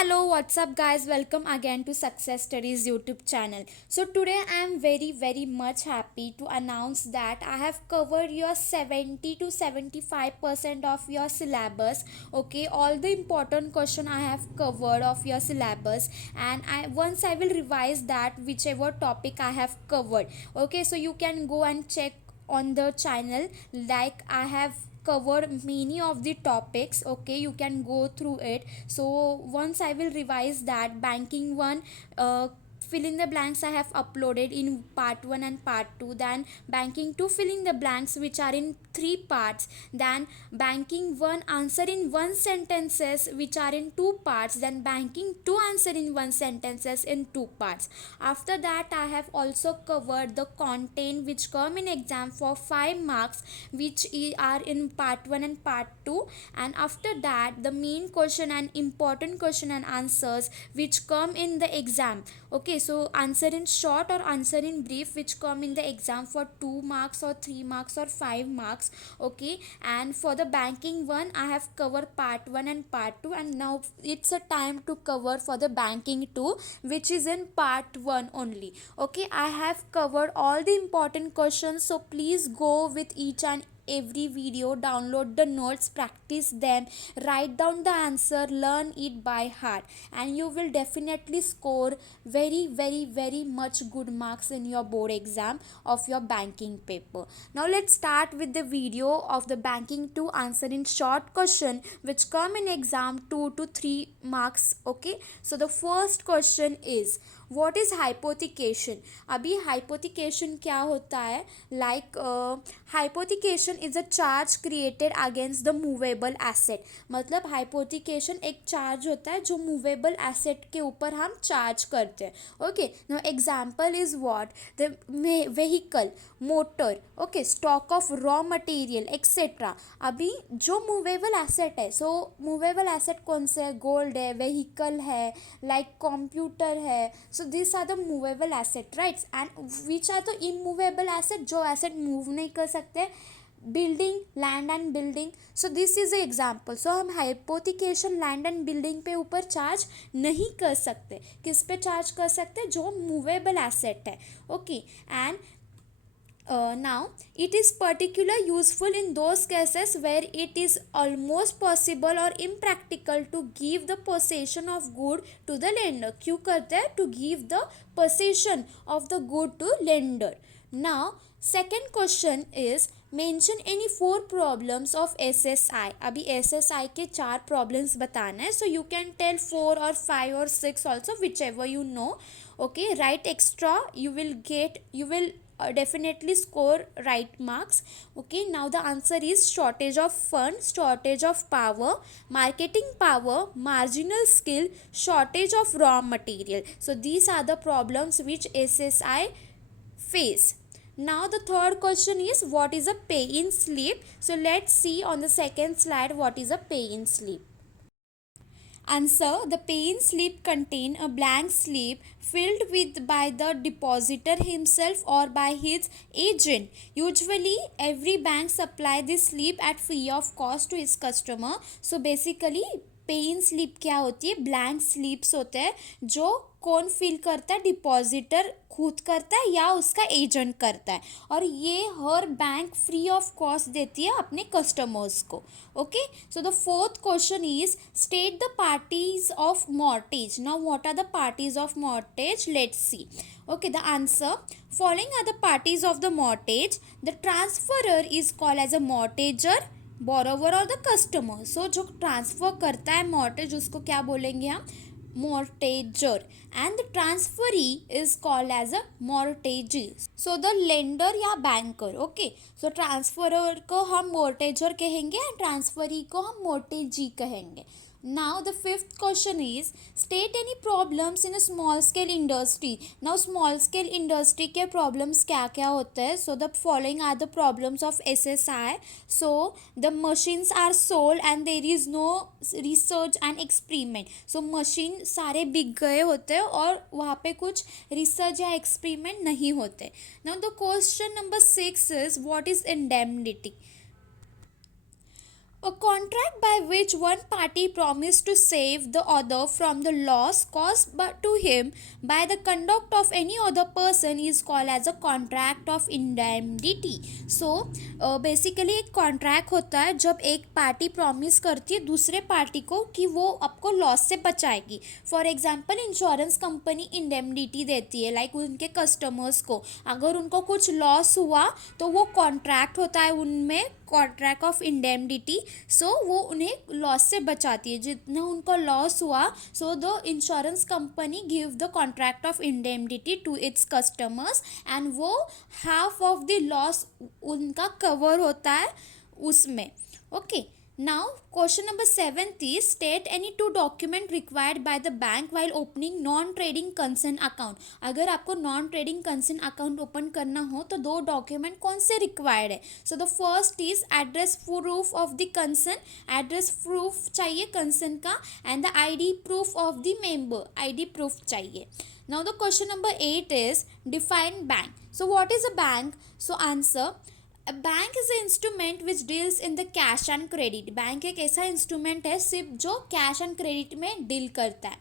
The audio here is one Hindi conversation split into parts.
hello, what's up, guys? Welcome again to Success Studies YouTube channel. So, today I am very much happy to announce that I have covered your 70 to 75% of your syllabus. Okay, all the important question I have covered of your syllabus, and I will revise that whichever topic I have covered. Okay, so you can go and check on the channel, like I have covered many of the topics. Okay, you can go through it. So once I will revise that banking one, fill in the blanks I have uploaded in part 1 and part 2, then banking 2 fill in the blanks which are in 3 parts, then banking 1 answer in 1 sentences which are in 2 parts, then banking 2 answer in 1 sentences in 2 parts. After that I have also covered the content which come in exam for 5 marks, which are in part 1 and part 2. And after that the main question and important question and answers which come in the exam. Okay, so answer in short or answer in brief which come in the exam for 2 marks or 3 marks or 5 marks. Okay, and for the banking one I have covered part 1 and part 2, and now it's a time to cover for the banking 2 which is in part 1 only. Okay, I have covered all the important questions, so please go with each and every video, download the notes, practice them, write down the answer, learn it by heart, and you will definitely score very much good marks in your board exam of your banking paper. Now let's start with the video of the banking 2 answer in short question which come in exam 2 to 3 marks. Okay, so the first question is, what is hypothecation? अभी hypothecation क्या होता है? Like hypothecation is a charge created against the movable asset. मतलब hypothecation एक charge होता है जो movable asset के ऊपर हम charge करते हैं. Okay, now example is what? The vehicle, motor, okay, stock of raw material, etc. अभी जो movable asset है, so movable asset कौन से है? Gold है, vehicle है, like computer है. So these are the movable asset, right? And which are the immovable asset? जो asset move नहीं कर सकते. Building, land and building. So this is a example. So हम हाइपोथिकेशन लैंड एंड बिल्डिंग पे ऊपर चार्ज नहीं कर सकते. किस पे चार्ज कर सकते? जो मूवेबल एसेट है. Okay, and now it is particularly useful in those cases where it is almost possible or impractical to give the possession of good to the lender. क्यों करते हैं? To give the possession of the good to lender. Now second question is, mention any 4 problems of SSI. अभी SSI के 4 problems बताना है. So you can tell 4 or 5 or 6 also, whichever you know. Okay, write extra, you will definitely score right marks. Okay, now the answer is shortage of funds, shortage of power, marketing power, marginal skill, shortage of raw material. So these are the problems which SSI face. Now the third question is, what is a pay in slip? So let's see on the second slide what is a pay in slip. Answer: the pay-in slip contain a blank slip filled with by the depositor himself or by his agent. Usually every bank supply this slip at free of cost to its customer. So basically pay in slip क्या होती है? ब्लैंक स्लिप्स होते हैं जो कौन फिल करता है? डिपॉजिटर खुद करता है या उसका एजेंट करता है, और ये हर बैंक फ्री ऑफ कॉस्ट देती है अपने कस्टमर्स को. Okay, so the fourth question is, state the parties of mortgage. Now what are the parties of mortgage? Let's see. Okay, the answer: following are the parties of the mortgage. The transferor is called as a mortgagor, borrower और द कस्टमर. सो जो ट्रांसफर करता है मॉर्टेज उसको क्या बोलेंगे हम? Mortgagor. And the transferee is called as a mortgagee. So the lender या बैंकर. ओके, सो ट्रांसफरर को हम मॉर्टेजर कहेंगे एंड ट्रांसफरी को हम मॉर्टेजी कहेंगे. Now the fifth question is, state any problems in a small scale industry. Now small scale industry के problems क्या क्या होते हैं? So the following are the problems of SSI. So the machines are sold and there is no research and experiment. So machine सारे बिक गए होते हैं और वहाँ पे कुछ research या experiment नहीं होते. Now the question number 6 is, what is indemnity? A contract by which one party promised to save the other from the loss caused to him by the conduct of any other person is called as a contract of indemnity. So basically एक कॉन्ट्रैक्ट होता है जब एक पार्टी प्रॉमिस करती है दूसरे पार्टी को कि वो आपको लॉस से बचाएगी. For example insurance company indemnity देती है लाइक उनके कस्टमर्स को. अगर उनको कुछ लॉस हुआ तो वो कॉन्ट्रैक्ट होता है उनमें, कॉन्ट्रैक्ट ऑफ इंडेमनिटी. सो वो उन्हें लॉस से बचाती है जितना उनको लॉस हुआ. So the insurance company give the contract of indemnity to its customers and वो हाफ ऑफ द लॉस उनका कवर होता है उसमें. Okay. Now, question number 7th is state any two document required by the bank while opening non-trading concern account. अगर आपको non-trading concern account open करना हो तो दो document कौन से required है. So the first is address proof of the concern. Address proof चाहिए concern का and the ID proof of the member. ID proof चाहिए. Now the question number 8 is define bank. So what is a bank? So answer. A bank is a instrument which deals in the cash and credit. Bank एक ऐसा इंस्ट्रूमेंट है सिर्फ जो कैश एंड क्रेडिट में डील करता है.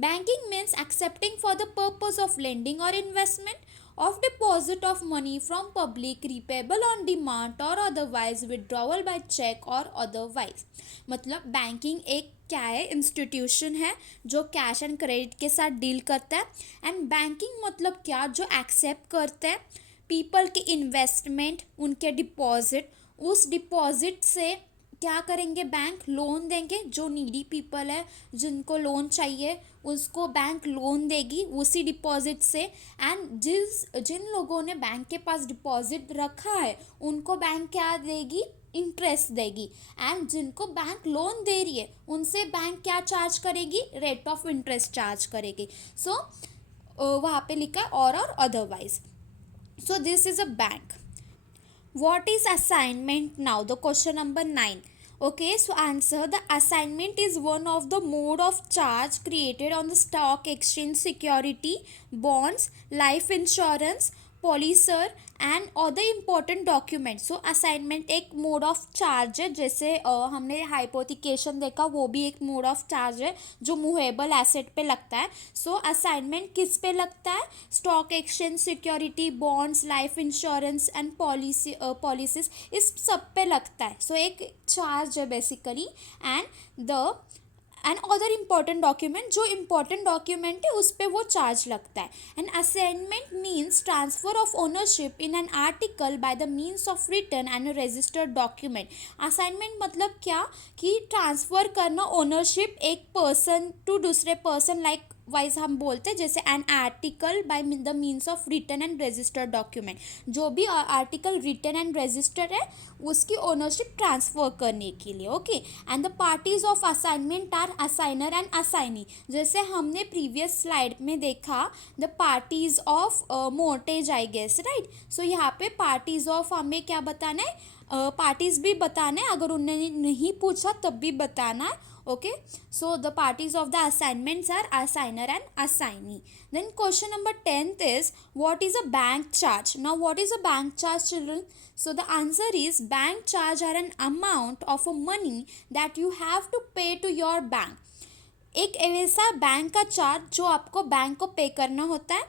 Banking means accepting for the purpose of lending और investment of deposit of money from public repayable on demand or otherwise withdrawal by check or otherwise. मतलब बैंकिंग एक क्या है, इंस्टीट्यूशन है जो कैश एंड क्रेडिट के साथ डील करता है. एंड बैंकिंग मतलब क्या, जो एक्सेप्ट करता है पीपल की इन्वेस्टमेंट, उनके डिपॉजिट. उस डिपॉजिट से क्या करेंगे, बैंक लोन देंगे. जो नीडी पीपल है जिनको लोन चाहिए उसको बैंक लोन देगी उसी डिपॉजिट से. एंड जिन लोगों ने बैंक के पास डिपॉजिट रखा है उनको बैंक क्या देगी, इंटरेस्ट देगी. एंड जिनको बैंक लोन दे रही है उनसे बैंक क्या चार्ज करेगी, रेट ऑफ इंटरेस्ट चार्ज करेगी. सो वहाँ पे लिखा है और otherwise. So this is a bank. What is assignment now? The question number 9. Okay, so answer. The assignment is one of the mode of charge created on the stock exchange security, bonds, life insurance, policy and other important document. So assignment एक मोड ऑफ चार्ज है. जैसे हमने हाइपोथिकेशन देखा, वो भी एक मोड ऑफ चार्ज है जो मूवेबल एसेट पे लगता है. सो असाइनमेंट किस पे लगता है, stock exchange security, bonds, life insurance and policies, इस सब पे लगता है. सो एक चार्ज है basically. And other important document, जो इम्पॉर्टेंट डॉक्यूमेंट है उस पर वो चार्ज लगता है. And assignment means transfer of ownership in an article by the means of written and registered document. Assignment मतलब क्या, कि ट्रांसफ़र करना ओनरशिप एक पर्सन टू दूसरे पर्सन, लाइक वाइज हम बोलते हैं जैसे an article by the means of written and registered document. जो भी आर्टिकल रिटन एंड रजिस्टर्ड है उसकी ओनरशिप ट्रांसफ़र करने के लिए. Okay. And the parties of assignment are assigner and assignee. जैसे हमने प्रीवियस स्लाइड में देखा the parties of mortgage I guess, right. So यहाँ पे पार्टीज ऑफ हमें क्या बताना है, पार्टीज भी बताना है. अगर उन्होंने नहीं पूछा तब भी बताना है. Okay, so the parties of the assignments are assigner and assignee. Then question number 10th is what is a bank charge? Now what is a bank charge, children? So the answer is bank charge are an amount of money that you have to pay to your bank. एक ऐसा बैंक का चार्ज जो आपको बैंक को पे करना होता है.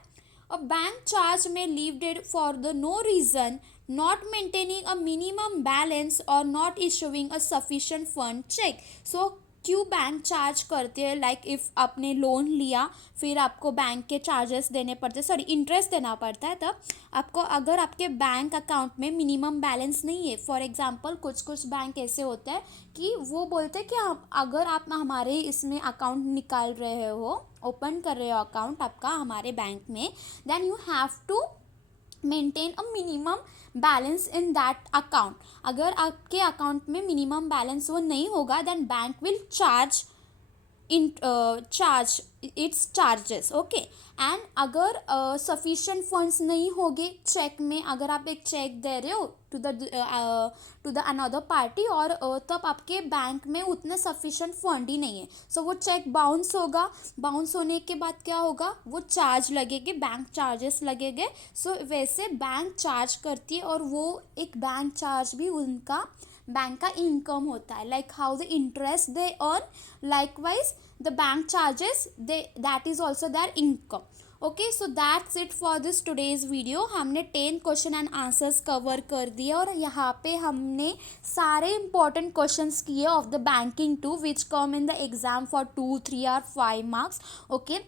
A bank charge may levied for the no reason, not maintaining a minimum balance or not issuing a sufficient fund check. So क्यों बैंक चार्ज करते हैं, लाइक इफ़ आपने लोन लिया फिर आपको बैंक के चार्जेस देने पड़ते, सॉरी इंटरेस्ट देना पड़ता है तब आपको, अगर आपके बैंक अकाउंट में मिनिमम बैलेंस नहीं है. फॉर एग्जांपल कुछ बैंक ऐसे होते हैं कि वो बोलते हैं कि अगर आप हमारे इसमें अकाउंट निकाल रहे हो, ओपन कर रहे हो अकाउंट आपका हमारे बैंक में, then you have to maintain a minimum balance in that account. अगर आपके अकाउंट में मिनिमम बैलेंस वो नहीं होगा then bank will charge its charges. Okay. And अगर सफिशेंट फंड्स नहीं होंगे चेक में, अगर आप एक चेक दे रहे हो टू द अनदर पार्टी और तब आपके बैंक में उतने सफिशेंट फंड ही नहीं है, सो वो चेक बाउंस होगा. बाउंस होने के बाद क्या होगा, वो चार्ज लगेंगे, बैंक चार्जेस लगेंगे. सो वैसे बैंक चार्ज करती है और वो एक बैंक चार्ज भी उनका बैंक का इनकम होता है, like how the interest they earn, likewise the bank charges they, that is also there income. Okay, so that's it for this today's video. हमने 10 क्वेश्चन एंड आंसर्स कवर कर दिए और यहाँ पे हमने सारे इंपॉर्टेंट क्वेश्चंस किए of the banking to which come in the exam for 2, 3 और 5 मार्क्स. ओके,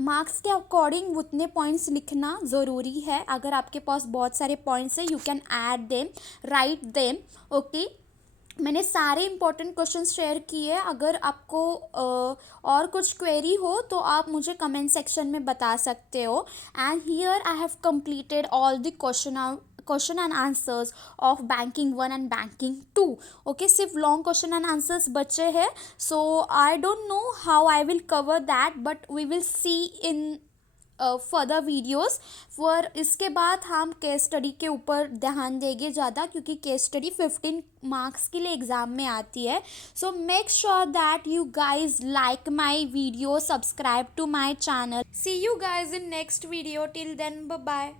मार्क्स के अकॉर्डिंग उतने पॉइंट्स लिखना ज़रूरी है. अगर आपके पास बहुत सारे पॉइंट्स है, you can add them, write them. Okay, मैंने सारे इंपॉर्टेंट क्वेश्चन शेयर किए. अगर आपको और कुछ क्वेरी हो तो आप मुझे कमेंट सेक्शन में बता सकते हो. And here I have completed all the question and answers of banking 1 and banking 2. Okay, सिर्फ लॉन्ग क्वेश्चन एंड आंसर्स बचे हैं. So I don't know how I will cover that, but we will see in further videos. For इसके बाद हम केस स्टडी के ऊपर ध्यान देंगे ज़्यादा, क्योंकि केस स्टडी 15 मार्क्स के लिए एग्ज़ाम में आती है. So make sure that you guys like my video, subscribe to my channel. See you guys in next video. Till then, bye bye.